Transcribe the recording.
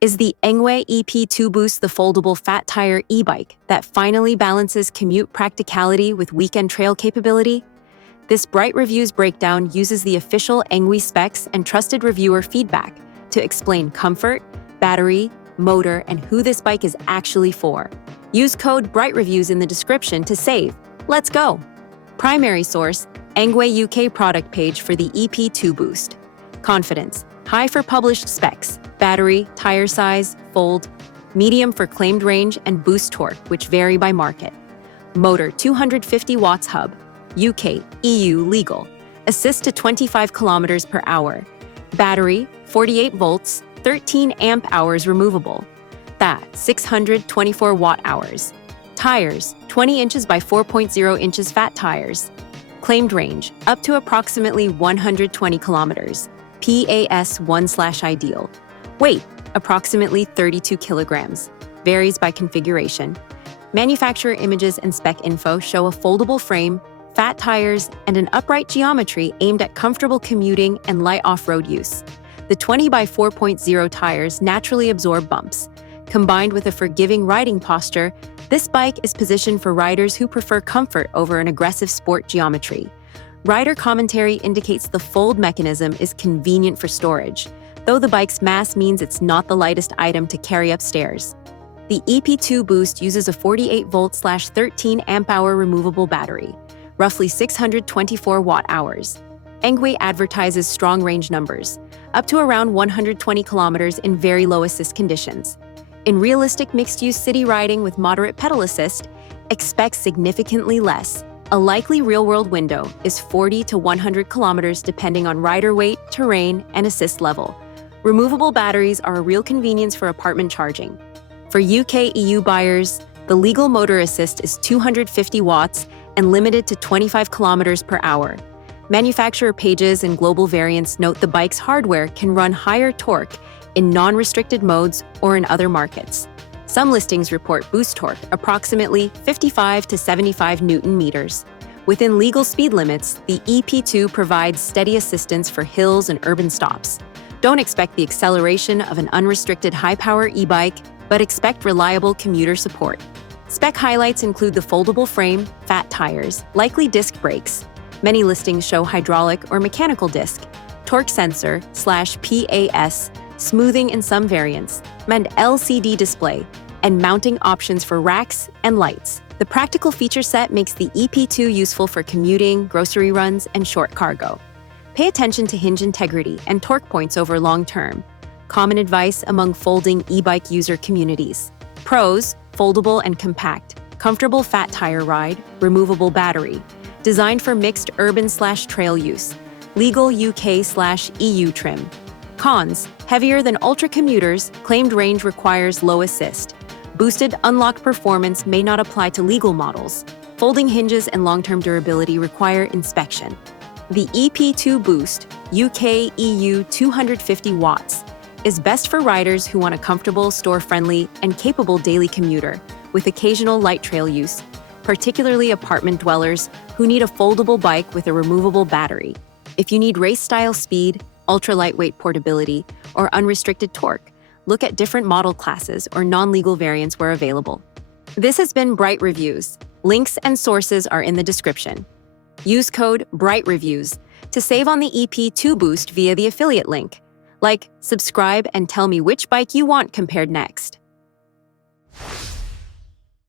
Is the Engwe EP2 Boost the foldable fat tire e-bike that finally balances commute practicality with weekend trail capability? This BrightReviewz breakdown uses the official Engwe specs and trusted reviewer feedback to explain comfort, battery, motor, and who this bike is actually for. Use code BrightReviewz in the description to save. Let's go! Primary source, Engwe UK product page for the EP2 Boost. Confidence, high for published specs, battery, tire size, fold, medium for claimed range and boost torque, which vary by market. Motor 250 watts hub, UK, EU legal, assist to 25 kilometers per hour. Battery 48 volts, 13 amp hours removable. That 624 watt hours. Tires 20 inches by 4.0 inches fat tires. Claimed range up to approximately 120 kilometers. PAS1/ideal. Weight approximately 32 kilograms. Varies by configuration. Manufacturer images and spec info show a foldable frame, fat tires, and an upright geometry aimed at comfortable commuting and light off-road use. The 20 by 4.0 tires naturally absorb bumps. Combined with a forgiving riding posture, this bike is positioned for riders who prefer comfort over an aggressive sport geometry. Rider commentary indicates the fold mechanism is convenient for storage, though the bike's mass means it's not the lightest item to carry upstairs. The EP2 Boost uses a 48-volt/13 amp-hour removable battery, roughly 624 watt-hours. Engwe advertises strong range numbers, up to around 120 kilometers in very low assist conditions. In realistic mixed-use city riding with moderate pedal assist, expect significantly less. A likely real-world window is 40 to 100 kilometers depending on rider weight, terrain, and assist level. Removable batteries are a real convenience for apartment charging. For UK-EU buyers, the legal motor assist is 250 watts and limited to 25 kilometers per hour. Manufacturer pages and global variants note the bike's hardware can run higher torque in non-restricted modes or in other markets. Some listings report boost torque approximately 55 to 75 Newton meters. Within legal speed limits, the EP2 provides steady assistance for hills and urban stops. Don't expect the acceleration of an unrestricted high-power e-bike, but expect reliable commuter support. Spec highlights include the foldable frame, fat tires, likely disc brakes. Many listings show hydraulic or mechanical disc, torque sensor/PAS, smoothing in some variants, and LCD display, and mounting options for racks and lights. The practical feature set makes the EP2 useful for commuting, grocery runs, and short cargo. Pay attention to hinge integrity and torque points over long term. Common advice among folding e-bike user communities. Pros: foldable and compact, comfortable fat tire ride, removable battery, designed for mixed urban/trail use, legal UK/EU trim. Cons: heavier than ultra commuters, claimed range requires low assist. Boosted unlock performance may not apply to legal models. Folding hinges and long-term durability require inspection. The EP2 Boost, UK/EU 250 watts, is best for riders who want a comfortable, store-friendly, and capable daily commuter with occasional light trail use, particularly apartment dwellers who need a foldable bike with a removable battery. If you need race-style speed, ultra-lightweight portability, or unrestricted torque, look at different model classes or non-legal variants where available. This has been BrightReviewz. Links and sources are in the description. Use code BrightReviewz to save on the EP2 Boost via the affiliate link. Like, subscribe, and tell me which bike you want compared next.